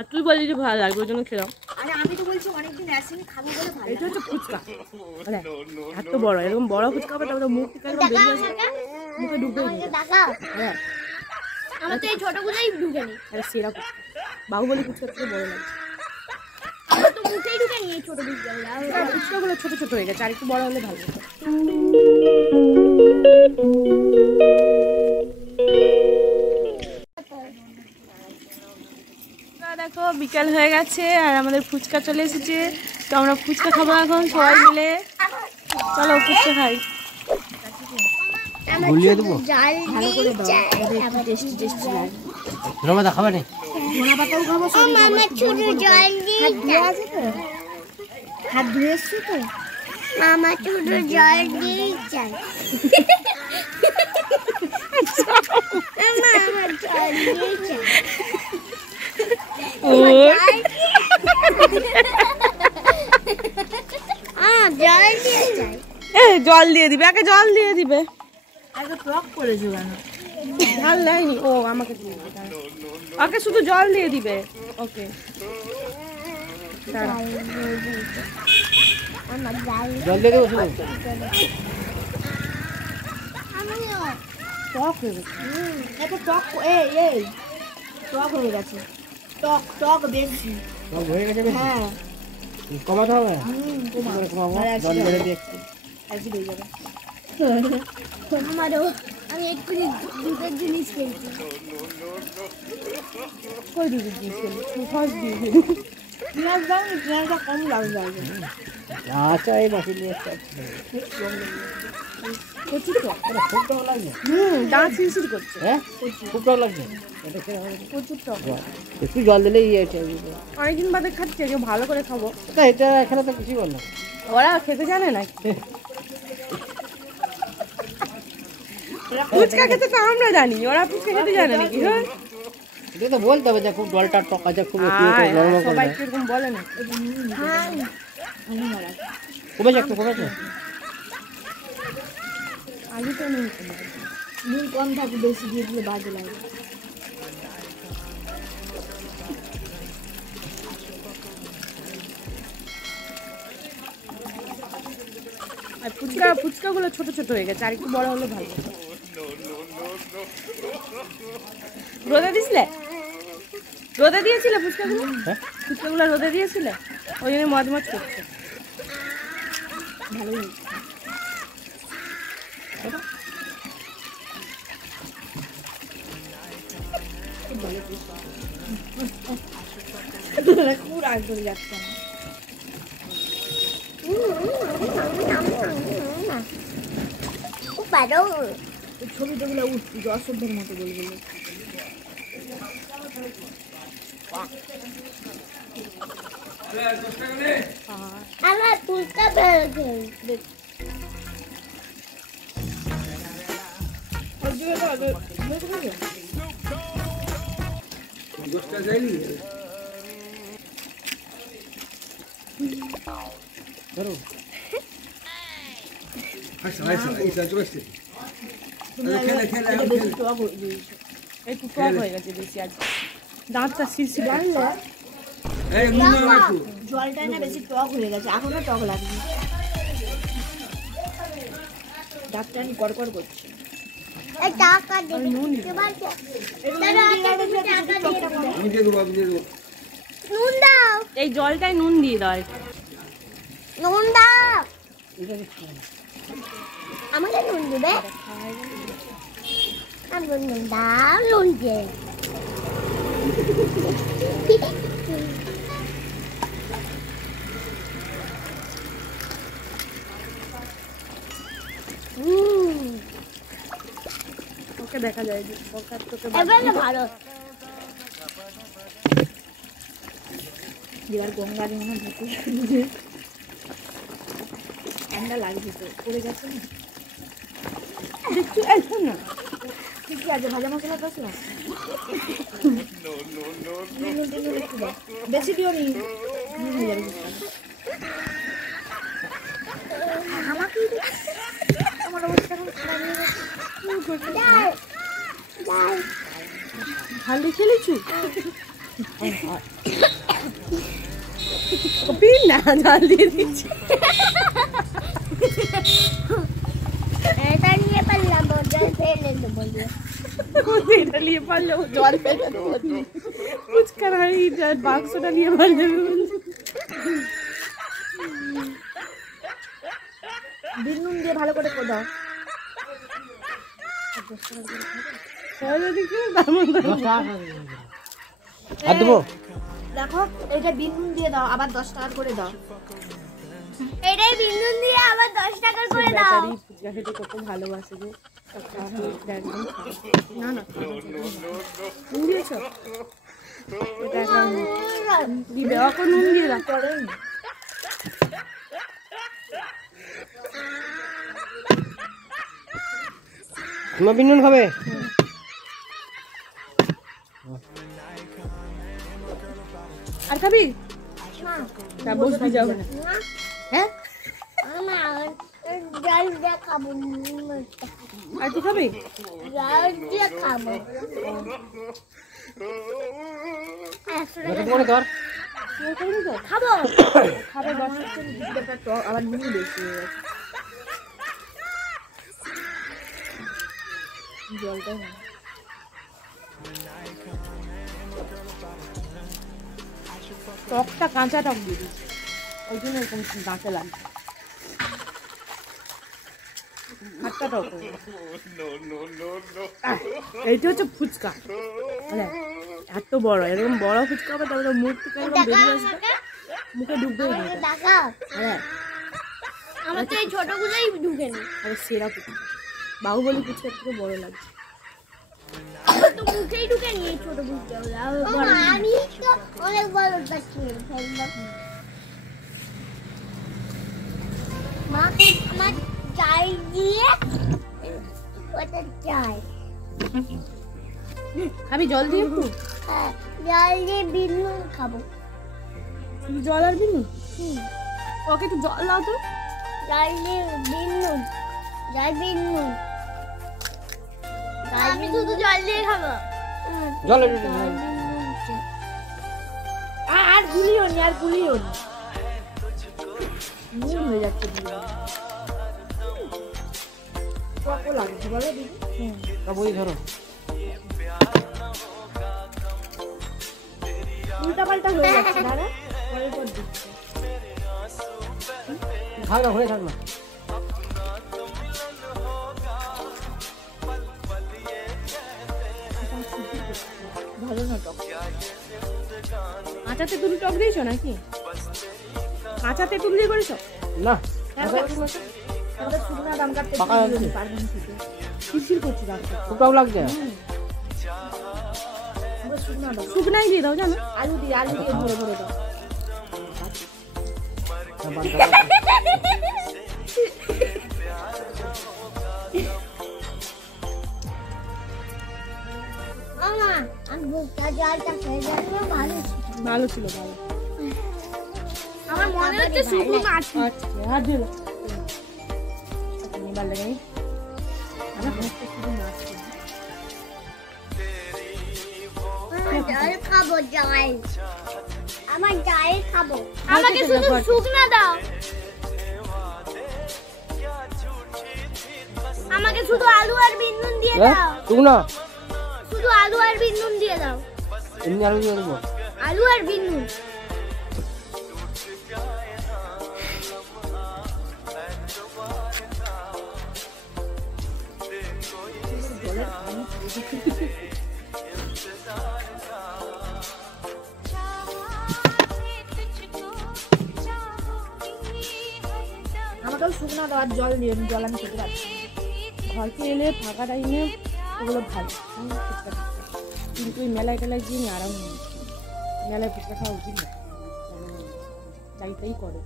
আর তুই বললি যে ভালো লাগবে ওই জন্য খেলাম। আরে আমি তো বলছি অনেকদিন আসিনি খাবো বলে ভালো। এটা হচ্ছে ফুচকা, এত বড়, এরকম বড় ফুচকা হবে তারপরে মুখ থেকে একদম বেরিয়ে আসে, মুখে ঢুকে হ্যাঁ আমার তো এই ছোটগুলোই ঢুকে নি। আরে সেরা ফুচকা, বাহুবলী ফুচকা থেকে বড় লাগছে। আমার তো মুখেই ঢুকে নি এই ছোট ফুচকাগুলো। ফুচকাগুলো ছোট ছোট হয়ে গেছে, আর একটু বড় হলে ভালো হতো। দেখো বিকাল হয়ে গেছে আর আমাদের ফুচকা চলে এসেছে, তো আমরা ফুচকা খাবো এখন সবাই মিলে। চলো ফুচকা খাই। গুলিয়ে দেবো জাল দিচ্ছে আবার টেস্টি টেস্টি লাগে। ধন্যবাদ খাবে না ধনা পাতাও খাবো সব। মামা ছোট জল দিচ্ছে আছে তো হাত ধুয়েছি তো মামা ছোট জল দিচ্ছে মামা জল দিচ্ছে জল দিয়ে দিবে, আগে জল দিয়ে দিবে। আগে টক করেছো কেন? ঝাল দেয়নি ও আমাকে দিয়ে দিবে, আগে শুধু জল দিয়ে দিবে। ওকে জল দিয়ে দেবো শুধু। টক হয়ে গেছে, এত টক এই টক হয়ে গেছে, টক টক বেশি সব হয়ে গেছে বেশি? হ্যাঁ কমাতে হবে। কমাবো জল মেরে দিয়ে অ্যাসিড হয়ে যাবে। আমারও আমি একটু দুধের জিনিস খেয়েছি। কই দুধের জিনিস খেলি ফার্স্ট দিয়ে দিবি। পেঁয়াজ দাও না, পেঁয়াজটা কম লাগবে। আচ্ছা এই মাসি নিয়ে আসতে প্রচুর টক, খুব টক লাগছে। দাঁত শিরশির করছে। হ্যাঁ খুব টক লাগছে। এটা খেয়ে হবে প্রচুর টক, একটু জল দিলেই ইয়ে হচ্ছে। অনেকদিন বাদে খাচ্ছি, আগে ভালো করে খাবো। না এটা এখানে তো কিছুই বল না। ওরা খেতে জানে না, ফুচকা খেতে তো আমরা জানি, ওরা ফুচকা খেতে জানে নাকি? হ্যাঁ এটা তো বলতে হবে যে খুব জলটা টক আছে, খুব সবাই কিরকম বলে না। কমেছে একটু কমেছে। আগে তো নুন কম থাকে, বেশি দিয়ে দিলে বাজে লাগে। আর ফুচকাগুলো ছোট ছোট হয়ে গেছে, আর একটু বড় হলে ভালো হতো। রোদে দিয়েছিলে? রোদে দিয়েছিলে ফুচকাগুলো? ফুচকাগুলো রোদে দিয়েছিলে? ওই জন্য মজমজ করছে। ভালোই খুব রাগ ধরে যাচ্ছে না। ছবিটাগুলো উঠছি অসভ্যের মতো বলবো। আমার ফুচকা একটু টক হয়ে গেছে বেশি, আজ দাঁতটা শিরশির জলটা না বেশি টক হয়ে গেছে, এখনো টক লাগবে। ডাক্তার আমি কড়কড় করছি। এই জলটাই নুন দিয়ে দাও, নুন দাও আমাকে, নুন দিবে। আমি নুন দাও, নুন দিয়ে ওকে দেখা যায় যে ভালো। এবার গঙ্গার মনে ঢুকে ঠান্ডা লাগছে তো, পড়ে গেছে না দেখছি। না ঠিক আছে, ভাজা মশলা তো আছে না, বেশি দিও নি, আমাকে আমার অবস্থা ভালো খেলেছু? পিন না জল দিয়ে দিচ্ছি। এটা নিয়ে পারলাম জল ফেলে দেবো এটা নিয়ে পারলে জল ফেলে দেবো। ফুচকার হাঁড়ি বাক্সটা নিয়ে পারলে বিনুন দিয়ে ভালো করে দাও। আর দেবো দেখো এটা বিনুন দিয়ে দাও, আবার 10 টাকা করে দাও। এটাই বিন্দুন দিয়ে আবার 10 টাকা করে দাও। ফুচকা খেতে কত ভালোবাসে যে না না নুন দিয়েছ এটা একদম দিবে এখন নুন দিয়ে দাও। তোমার বিনুন খাবে? আর খাবি? না বসবি যাবে না। হ্যাঁ না জল দিয়ে খাবো আর তুই খাবি? জল দিয়ে খাবো করে ধর খাবো খাবে আবার নুন বেশি হয়ে গেছে। জলটা টকটা কাঁচা টক দিয়ে দিচ্ছি, ওই জন্য এরকম দাঁতে লাগছে। হাতটা টক এইটা হচ্ছে ফুচকা, মানে এত বড়, এরকম বড় ফুচকা হবে তারপরে মুখ থেকে এরকম বেরিয়ে আসবে, মুখে ঢুকবে। দেখাও হ্যাঁ আমার তো এই ছোটগুলোই ঢুকে নি আর সেরা ফুচকা, বাহুবলী ফুচকার থেকে বড় লাগছে। তো মুখেই ঢুকে নি এই ছোট ফুচকাগুলো আমি তো অনেক বড় পাচ্ছি মা আমার চাই দিয়ে ওটা চাই খাবি জল দিয়ে একটু? হ্যাঁ জল দিয়ে বিনুন খাবো শুধু জল আর বিনু? ওকে একটু জল দাও তো। জল দিয়ে বিনুন জল বিনুন আমি শুধু জল দিয়ে খাবো জল আর গুলিও নি, আর গুলিও নি, নুন হয়ে যাচ্ছে। কত লাগছে বলো দিদি? বই ধরো উল্টা পাল্টা হয়ে যাচ্ছে দাদা, পরের পর দিচ্ছে। থাক না, হয়ে থাক না। ভালো না টক। কাঁচা তেঁতুল টক দিয়েছো নাকি? কাঁচা তেঁতুল দিয়ে করেছো? না আমাদের শুকনা দাম কাটতে পাকা যাচ্ছে। পারবেন খেতে। শিরশির করছি দাঁতটা। খুব টক লাগছে। আমরা শুকনা দাও, শুকনাই দিয়ে দাও জানো? আলু দিয়ে ভরে ভরে দাও। মামা আমি বুকটা জলটা খেয়ে যাবো ভালো ভালো ছিল, ভালো। আমার মনে হচ্ছে শুকনো মাছ আচ্ছা হাত দিয়ে দাও। এবার লাগাই জল খাবো জল আমার জল খাবো আমাকে শুধু শুকনা দাও আমাকে শুধু আলু আর বিনুন দিয়ে দাও শুকনো শুধু আলু আর বিনুন দিয়ে দাও এমনি আলু দিয়ে দেবো। আলু আর বিনুন আমাকেও শুকনা দাও আর জল দিয়ে, জল আমি খেতে পারছি। ঘরকে এলে ফাঁকা টাইমে ওগুলো ভালো, ফুচকা টুচকা। কিন্তু ওই মেলায় টেলায় গিয়ে আরাম নেই, মেলায় ফুচকা খাওয়া উচিত না, তাই তাই করে।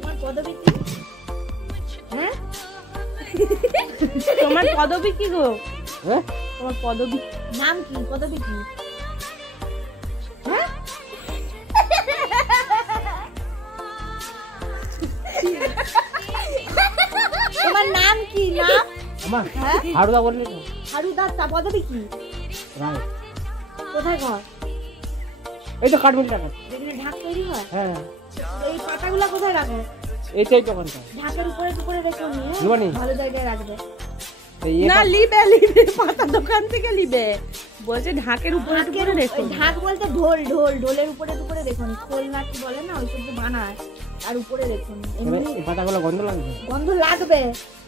তোমার পদবী কি? হ্যাঁ তোমার পদবী কি গো? হ্যাঁ তোমার পদবী নাম কি? পদবী কি? হ্যাঁ কি না আমার হ্যাঁ হাড়ুদা বললি তো হারুদার তা পদবি কি রাই কোথায় ঘর এই তো কাঠমিলটা যেখানে ঢাক তৈরি হয় হ্যাঁ এই পাতাগুলো কোথায় রাখো এইটাই দোকানটা ঢাকের উপরে টুকরে রেখো নিয়ে লিবানি ভালো জায়গায় রাখবে এই না লিবে লিবে পাতা দোকান থেকে লিবে বলছে ঢাকের উপরে উপরে রেখো ওই ঢাক বলতে ঢোল ঢোল ঢোলের উপরে টুকরে রেখো নি খোল না কি বলে না ওই সব যে বানায় আর উপরে রেখো নি এমনি এই পাতাগুলো গন্ধ লাগবে গন্ধ লাগবে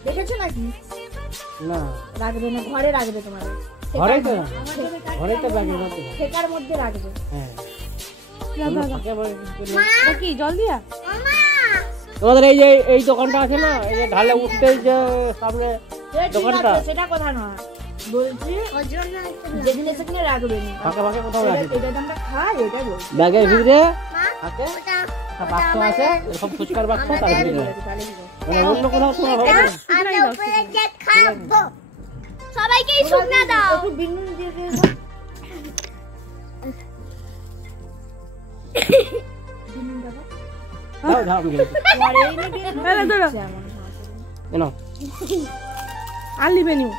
দেখেছো নাকি না রাখবে না ঘরে রাখবে তোমার ঘরেই তো ঘরেই তো ব্যাগের মধ্যে ঠেকার মধ্যে রাখবে হ্যাঁ কি জল দিয়া তোমাদের এই যে এই দোকানটা আছে না এই যে ঢালে উঠতেই যে সামনে দোকানটা সেটা কথা নয় বলছি যেদিনে সেদিনে রাখবে না ফাঁকে ফাঁকে কোথাও রাখে এটা আমরা খাই এটা বলছি ব্যাগের ভিতরে থাকে ওটা একটা বাক্স আছে এরকম ফুচকার বাক্স তার ভিতরে মানে অন্য কোথাও তো হবে না। আমরা উপরে যে খাবো সবাইকে শুকনা দাও একটু বিনুন দিয়ে দিয়ে দাও দাও আমি গেলে নাও আর লিবে নিউ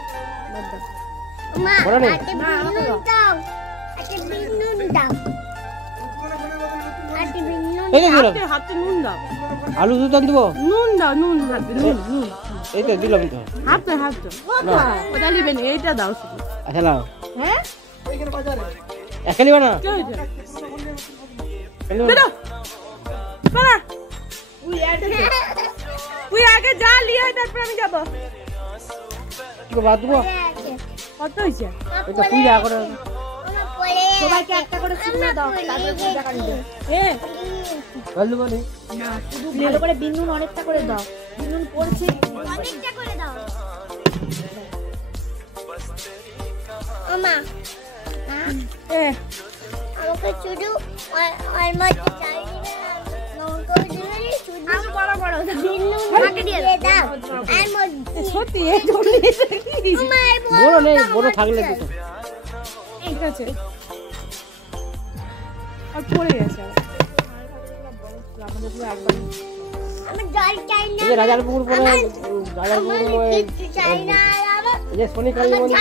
মা বলো নি। আটে বিনুন দাও আটে বিনুন দাও আটে বিনুন এই তো দিলাম হাতে হাতে নুন দাও আলু দুটান দিব নুন দাও নুন হাতে নুন নুন এই তো দিলাম তো হাতে হাতে ওটা লিবে নি এইটা দাও শুধু আচ্ছা নাও হ্যাঁ একা নিবা না কি হয়েছে কেন? বেরো বাবা উই এটা তুই আগে যা লিয়ে আয়, তারপর আমি যাবো কি বাদ দেবো কত হয়েছে এটা পূজা করে সবাইকে একটা করে শুকনা দাও তারপরে পূজা করে দাও এ জল দেবো নি না শুধু ভালো করে বিনুন অনেকটা করে দাও বিনুন পড়ছে অনেকটা করে দাও মা এ আমাকে শুধু আর মধ্যে চাই লঙ্কা দিলে শুধু আমি বড় বড় বিনুন আমাকে দিয়ে দাও আর মধ্যে সত্যি এই জন্য কি মাই বড় নেই বড় থাকলে দিত ঠিক আছে আর পড়ে গেছে আমার জল চাই না এই যে রাজারপুর পরে রাজারপুর কিছু চাই না আমার এই যে শনি কালী মন্দির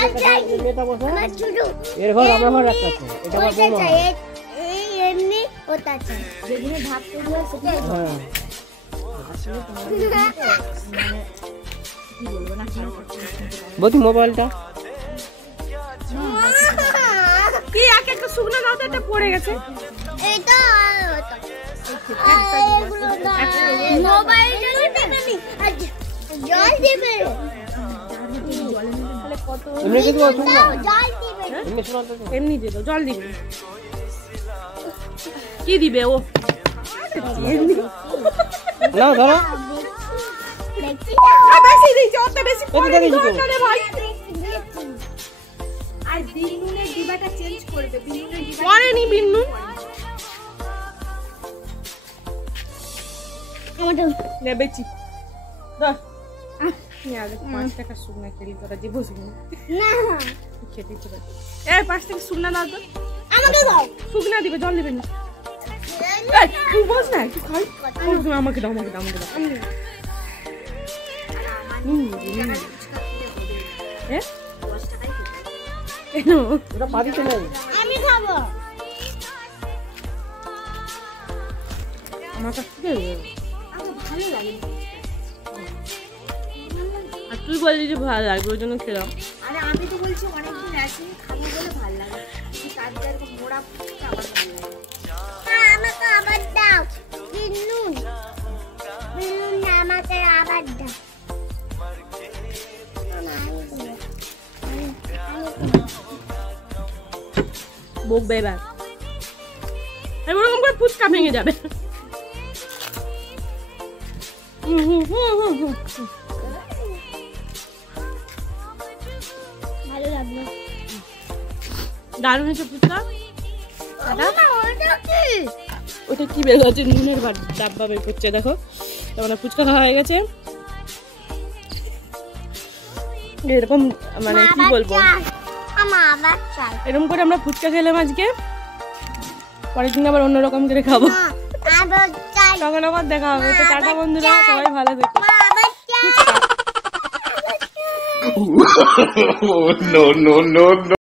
মেয়েটা বসে আমার শুধু এর ঘর আমরা ঘর রাখতে আছে এটা আমার ওটা বৌমা চাই এই এমনি ওটা চাই যেদিনে ঢাক তৈরি হয় সেটাই হ্যাঁ কি বলবো না বলছি মোবাইলটা কি এক একটা শুকনো দাও তো এটা পড়ে গেছে এটা মোবাইলটা দেবে জল দিবে তাহলে কত এমনি কি দেবো শুনবো জল দিবে এমনি শোনা তো এমনি দিয়ে দাও জল দিবে কি দিবে ও নাও ধরো দেখি আর বেশি দিয়েছে অত বেশি পড়ে এদিকে দিয়েছি তো। দিও রে ভাই আর বিনুনের ডিবাটা চেঞ্জ করবে বিনুনের ডিবা পড়েনি বিন্নু আমাদের নেবেছি ধর নিয়ে আগে 5 টাকা শুকনা খেলি তোরা যে বসবি না খেতে ইচ্ছে করে এ 5 টাকা শুকনা দাও তো আমাকে দাও শুকনা দিবে জল দিবে না এই, তুই বস না তুই খাই আমাকে দাও আমাকে দাও আমাকে দাও এ কেন এটা পারিতে নাই আমি খাবো আমার কাছ থেকে ভালো লাগে আর তুই বললি যে ভালো লাগবে ওই জন্য খেলাম আরে আমি তো বলছি অনেকদিন একদিন খাবো বলে ভালো লাগে তার যেরকম মোড়া ফুচকা আমার ভালো লাগে আমাকে আবার দাও বিনুন বিনুন আমাকে আবার দাও বকবে এবার ওরকম করে ফুচকা ভেঙে যাবে ভালো লাগলো দারুণ হয়েছে ফুচকা ওটা কি ওটা কি বের হচ্ছে নুনের ডাব্বা বের করছে দেখো তারপরে ফুচকা খাওয়া হয়ে গেছে এরকম মানে কি বলবো আমার আবার চাই এরকম করে আমরা ফুচকা খেলাম আজকে পরের দিন আবার অন্যরকম করে খাবো আবার চাই তখন আবার দেখা হবে তো টাটা বন্ধুরা সবাই ভালো থেকো আবার চাই no, no, no, no.